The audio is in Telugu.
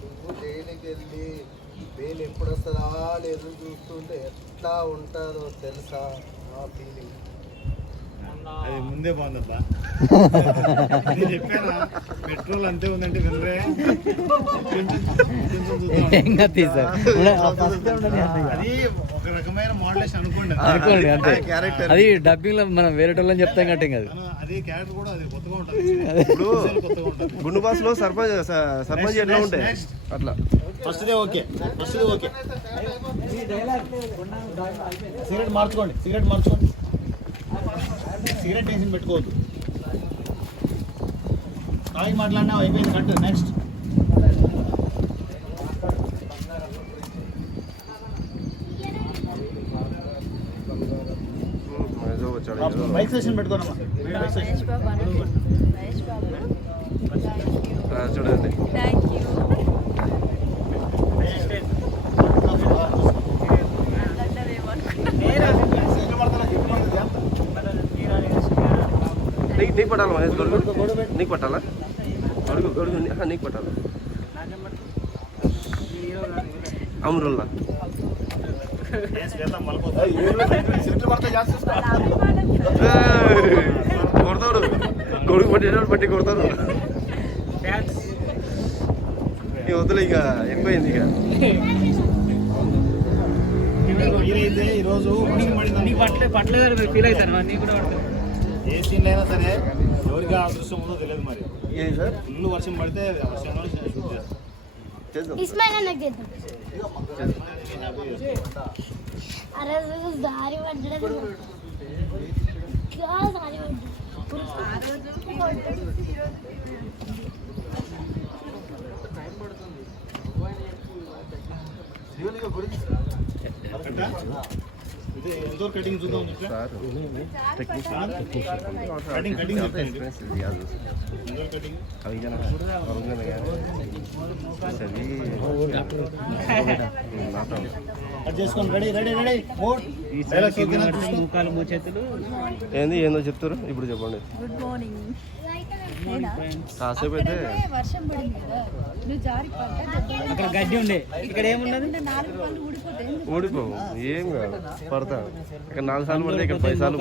నువ్వు జైలుకి వెళ్ళి బెయిల్ ఎప్పుడు వస్తుందా ఎదురు చూస్తుంటే ఎట్లా ఉంటుందో తెలుసా నా ఫీలింగ్ అది ముందే బాగుందబ్బా. నేను చెప్పానా? పెట్రోల్ అంతే ఉందంటే వినరే. అది రకమైన మోడలేషన్ అనుకోండి. అనుకోండి అంతే. క్యారెక్టర్ అది డబ్బింగ్లో మనం వేరే వాళ్ళని చెప్తాం కట్టింగ్ అది. మనం అదే క్యారెక్టర్ కూడా అది కొత్తగా ఉంటుంది. ఇప్పుడు కొత్తగా ఉంటుంది. గుండు బాస్లో సర్పంచ్ సర్పంచ్ ఎట్లా ఉంటాయి. అట్లా. ఫస్ట్దే ఓకే. ఫస్ట్దే ఓకే. సిగరెట్ మార్చుకోండి సిగరెట్ మార్చుకోండి. సిగరెట్ టెన్షన్ పెట్టుకోవద్దు. తాగి మాట్లాడినా అయిపోయింది కట్ నెక్స్ట్ ఏదో వచ్చాడు ఏదో. Bike session పెట్టుకోనమ్మా bike session Mahesh Babu అనండి మహేష్ బాబు ఆ, చూడండి థ్యాంక్ యూ నీకు నీకు పట్టాలా మహేష్ గొడుగు నీకు పట్టాలా గొడుగు గొడుగు నీ- ఆ, నీకు పట్టాలా అమరుల్లా ఏయ్! కొడతాడు గొడుగు పట్టేటప్పుడు పట్టి కొడతాడు ఈ వద్దులే ఇక ఎక్కువైంది ఇక ఈరోజు పట్లేదు ఫీల్ అవుతాను నీకు కూడా ఏ సీన్ అయినా సరే? ఎవరికి దృశ్యం ఉందో తెలియదు మరి ఫుల్ వర్షం పడితే వర్షంలో షూట్ చేస్తాం. చేద్దాం ఇస్మాయిల్ అన్నకు చేద్దాం. అరే అసలు దారి పడ్డది దారి పడ్డది ఇది ఎంతో కటింగ్ చూద్దాం చెప్పా సార్ టెక్నీషియన్ కటింగ్ కటింగ్ చెప్తాను ఎక్స్పీరియన్స్ ఇది కాదు ఎంతో కటింగ్ అవిజన అరుంగన గారు ఏంది ఏందో చెప్తారు ఇప్పుడు చెప్పండి. గుడ్ మార్నింగ్ కాసేపు అయితే వర్షం పడింది కదా. నువ్వు జారి పడ్డా అక్కడ గడ్డి ఉండే. ఇక్కడ ఏమున్నది? నాలుగు పళ్ళు ఊడిపోతాయి ఊడిపోవు. ఏం కాదు. పడతా. ఇక్కడ నాలుగు సార్లు పడితే ఇక్కడ పది సార్లు